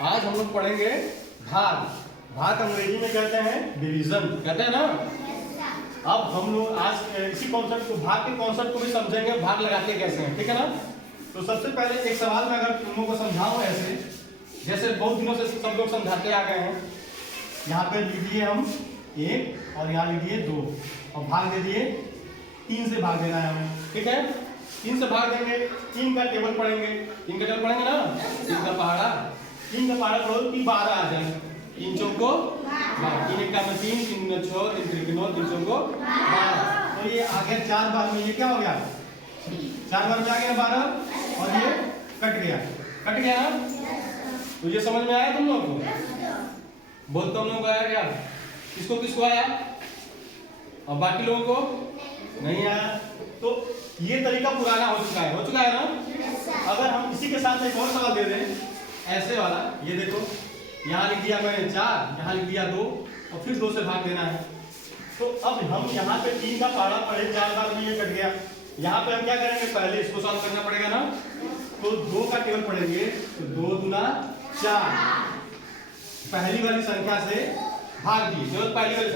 आज हम लोग पढ़ेंगे भाग। भाग अंग्रेजी में कहते हैं डिवीजन, कहते हैं ना। अब हम लोग आज इसी कॉन्सेप्ट को, भाग के कॉन्सेप्ट को भी समझेंगे, भाग लगाते कैसे हैं, ठीक है ना। तो सबसे पहले एक सवाल में अगर तुम लोगों को समझाऊं ऐसे, जैसे बहुत दिनों से सब लोग समझाते आ गए हैं। यहाँ पे लिख दिए हम 1 और यहाँ लिख दिए 2 और भाग दे दिए 3 से भाग देना है हमें, ठीक है। 3 से भाग देंगे, 3 का टेबल पढ़ेंगे, 3 का टेबल पढ़ेंगे ना, 3 का पहाड़ा पढ़ो कि 12 आ जाए। 3 चौको 12, 3 एक में 3, 3 में 6, 3 त्रिक 9, 3 चौको 12। तो ये आ गया 4 बार में, ये क्या हो गया 4 बार में आ गया 12 और ये कट गया ना। तो ये समझ में आया तुम लोग को? बोल तुम लोगों को आया क्या? किसको किसको आया और बाकी लोगों को नहीं आया? तो ये तरीका पुराना हो चुका है ना। अगर हम इसी के साथ एक और सवाल दे दें ऐसे वाला, ये देखो यहाँ लिख दिया मैंने 4, यहाँ लिख दिया 2 और फिर 2 से भाग देना है। तो अब हम यहाँ पे 3 का पहाड़ा पढ़े, 4 बार में ये कट गया। यहाँ पे हम क्या करेंगे, पहले इसको सॉल्व करना पड़ेगा ना। तो 2 का टेबल पढ़ेंगे, तो 2 दूना 4, पहली वाली संख्या से भाग दी। केवल पहली वाली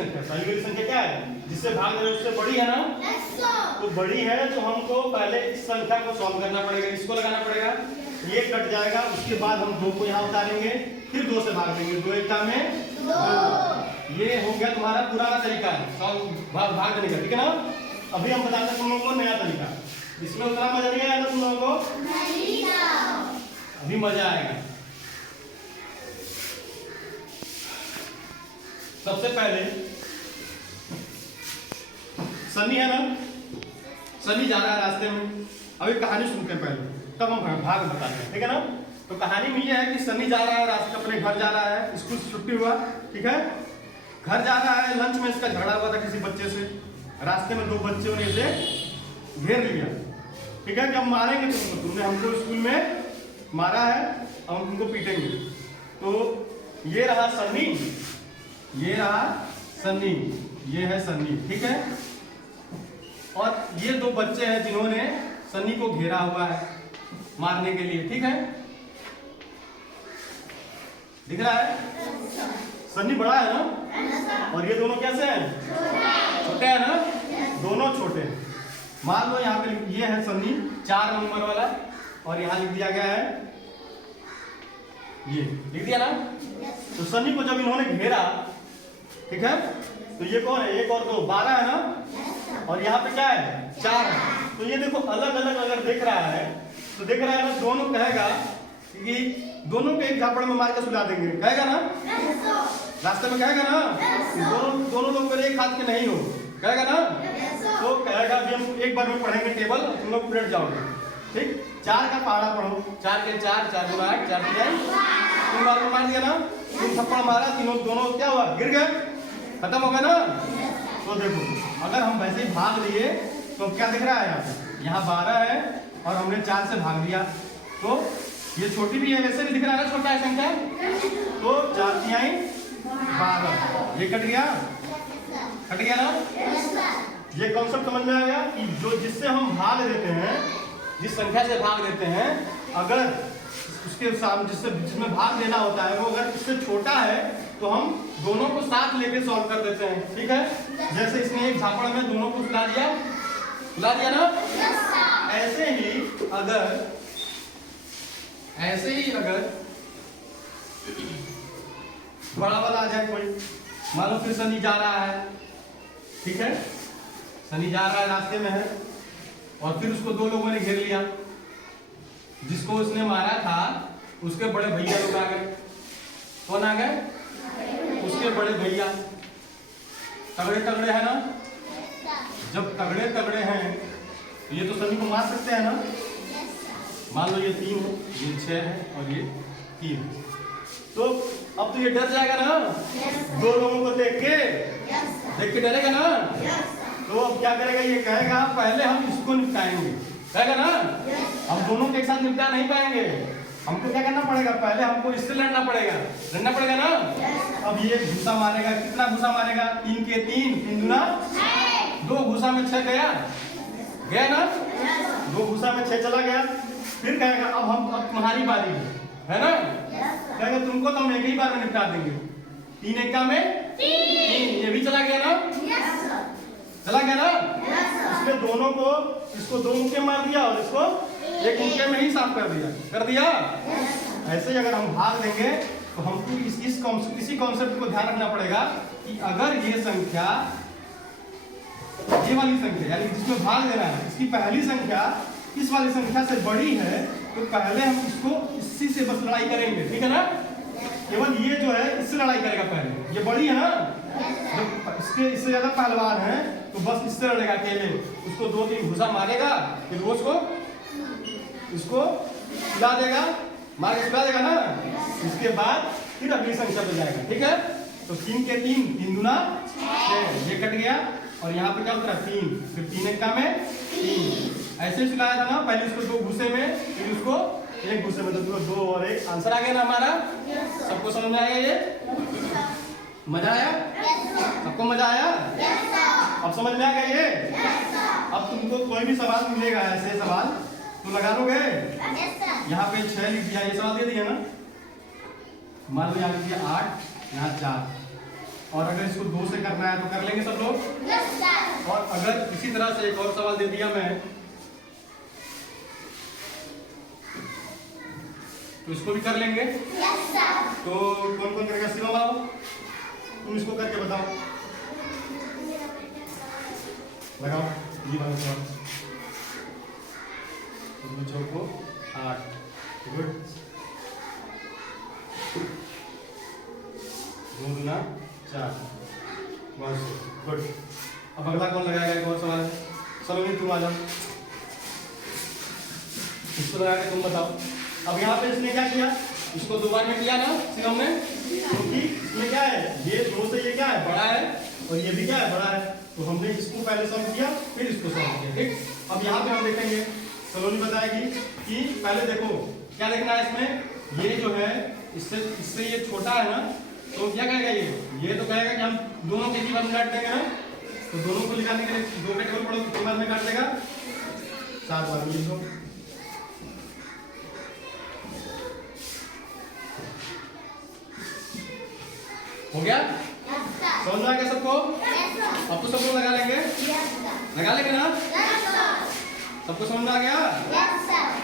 संख्या क्या है, जिससे भाग रहे उससे बड़ी है ना। तो बड़ी है तो हमको पहले इस संख्या को सॉल्व करना पड़ेगा, इसको लगाना पड़ेगा, ये कट जाएगा। उसके बाद हम 2 को यहाँ उतारेंगे, फिर 2 से भाग देंगे, 2 एक में 2। ये हो गया तुम्हारा पुराना तरीका है सॉल्व भाग देने का, ठीक है ना। अभी हम बताते हैं तुम लोगों को नया तरीका। इसमें उतना मजा नहीं आया ना तुम लोगों को? अभी मजा आएगा। सबसे पहले सनी है ना, सनी जा रहा है रास्ते में। अभी कहानी सुनते हैं पहले, तब हम भाग बताते हैं, ठीक है ना। तो कहानी में यह है कि सनी जा रहा है रास्ते, अपने घर जा रहा है, स्कूल से छुट्टी हुआ, ठीक है। घर जा रहा है, लंच में इसका झगड़ा हुआ था किसी बच्चे से। रास्ते में 2 बच्चों ने इसे घेर लिया, ठीक है, कि हम मारेंगे तुमको, तुमने हमको स्कूल में मारा है, अब हम तुमको पीटेंगे। तो ये रहा सन्नी, ये रहा सन्नी, ये है सन्नी, ठीक है। और ये 2 बच्चे हैं जिन्होंने सन्नी को घेरा हुआ है मारने के लिए, ठीक है। दिख रहा है? सन्नी बड़ा है ना, और ये दोनों कैसे हैं? छोटे हैं ना, दोनों छोटे। मान लो यहाँ पे ये है सन्नी 4 नंबर वाला, और यहाँ लिख दिया गया है, ये लिख दिया ना। तो सन्नी को जब इन्होंने घेरा, ठीक है, तो ये कौन है, 1 और 2 12 है ना, और यहाँ पे क्या है 4 है। तो ये देखो अलग अलग अगर देख रहा है तो देख रहा है ना, दोनों कहेगा कि दोनों को एक झापड़ में मार के सुला देंगे, कहेगा ना, रास्ते में कहेगा ना, दोनों लोग मेरे एक हाथ के नहीं हो, कहेगा ना। तो कहेगा अभी हम एक बार में पढ़ेंगे टेबल, तुम लोग उलट जाओगे, ठीक। 4 का पहाड़ा पढ़ो, 4 के 4, 4 गुना 8, 4 की 3 बार में मार दिया ना, 3 थप्पड़ मारा, दोनों क्या हुआ, गिर गए, खत्म हो गया ना। तो देखो अगर हम वैसे ही भाग लिए तो क्या दिख रहा है, यहाँ 12 है और हमने 4 से भाग दिया, तो ये छोटी भी है, वैसे भी दिख रहा है छोटा है संख्या। तो 4 तिहाई 12, ये कट गया ना। ये कॉन्सेप्ट समझ में आ गया कि जो जिससे हम भाग देते हैं, जिस संख्या से भाग देते हैं, अगर उसके सामने जिसमें भाग देना होता है वो अगर इससे छोटा है तो हम दोनों को साथ लेके सॉल्व कर देते हैं, ठीक है। जैसे इसने एक झापड़ में दोनों को सुला दिया ना। ऐसे ही अगर बड़ा वाला आ जाए कोई, मान लो फिर सनी जा रहा है, ठीक है, सनी जा रहा है रास्ते में है, और फिर उसको 2 लोगों ने घेर लिया। जिसको उसने मारा था उसके बड़े भैया लोग आ गए। कौन आ गए? उसके बड़े भैया। तगड़े है ना। जब तगड़े हैं तो ये तो सभी को मार सकते हैं ना। मान लो ये 3 है, ये 6 है और ये 3 है। तो अब तो ये डर जाएगा ना, 2 लोगों को देख के डरेगा ना। तो अब क्या करेगा, ये कहेगा पहले हम इसको निपटाएंगे, कहेगा ना। हम दोनों के एक साथ निपटा नहीं पाएंगे, हमको क्या करना पड़ेगा, पहले हमको इससे लड़ना पड़ेगा ना। अब ये घुसा मारेगा, कितना घुसा मारेगा, 3 के 3, 3 दूना 2, घुसा में 6 गया ना, 2 घुसा में 6 चला गया। फिर कहेगा अब तुम्हारी बारी है ना। कहेगा पड़ेगा तुमको तो हम एक ही बार में निपटा देंगे। 3 एक्का में 3, ये भी चला गया ना? चला गया ना? इसमें दोनों को, इसको 2 मुक्के मार दिया और इसको 1 मुक्के में ही साफ कर दिया। कर दिया? ऐसे ही अगर हम भाग देंगे तो हमको इसी कॉन्सेप्ट को ध्यान रखना पड़ेगा कि अगर ये संख्या, ये वाली संख्या यानी जिसमें भाग देना है, इसकी पहली संख्या इस वाली संख्या से बड़ी है तो पहले हम इसको इसी से बस लड़ाई करेंगे, ठीक है ना? केवल ये जो है इससे लड़ाई करेगा पहले, ये बड़ी है ना, जब इससे ज्यादा पहलवान है तो बस इससे लड़ेगा अकेले, उसको 2-3 घुसा मारेगा, फिर वो इसको खिला देगा, मार के खिला देगा ना, इसके बाद फिर अगली संख्या पे जाएगा, ठीक है? तो 3 के 3, 3 दूना 6, ये कट गया और यहाँ पे क्या होता है 3, फिर 3 एक्का में 3, ऐसे सिलाया था ना, पहले उसको 2 घुसे में, फिर उसको 1 घुसे में, तो 2 और 1 आंसर आ गया ना हमारा। सबको समझ में आया? ये मजा आया? सबको मजा आया? अब समझ में आ गया ये? अब तुमको कोई भी सवाल मिलेगा ऐसे सवाल तो लगा लोगे? यहाँ पे 6 लिख दिया, ये सवाल दे दिया ना, मान लो यहाँ लिख दिया 8, यहाँ 4, और अगर इसको 2 से करना है तो कर लेंगे सब लोग। और अगर इसी तरह से एक और सवाल दे दिया मैं, तो इसको भी कर लेंगे। तो कौन कौन करेगा? शिवम बाबू तुम इसको करके बताओ, लगाओ ये वाला सवाल। बच्चों को 8, गुड, 2 दूना 4, बस गुड। अब अगला कौन लगाएगा? एक और सवाल है, सलोनी तुम आ जाओ, इसको लगा के तुम बताओ। अब यहाँ पे इसने क्या किया? इसको 2 बार में किया ना शिवम ने, क्योंकि इसमें क्या है, ये 2 से ये क्या है बड़ा है और ये भी क्या है बड़ा है, तो हमने इसको पहले सॉल्व किया फिर इसको सॉल्व किया, ठीक? अब यहाँ पे हम देखेंगे, सलोनी बताएगी कि पहले देखो क्या देखना है इसमें, ये जो है इससे ये छोटा है ना, तो क्या कहेगा ये तो कहेगा कि हम दोनों के एक ही बार में काट देंगे ना, तो दोनों को निकालने के लिए 2 का टेबल पढ़ो, 3 बार में काट देगा, 7 बार में लिखो। हो गया? समझ में आ गया सबको? अब तो सब लोग लगा लेंगे, लगा लेंगे ना? सबको समझ में आ गया?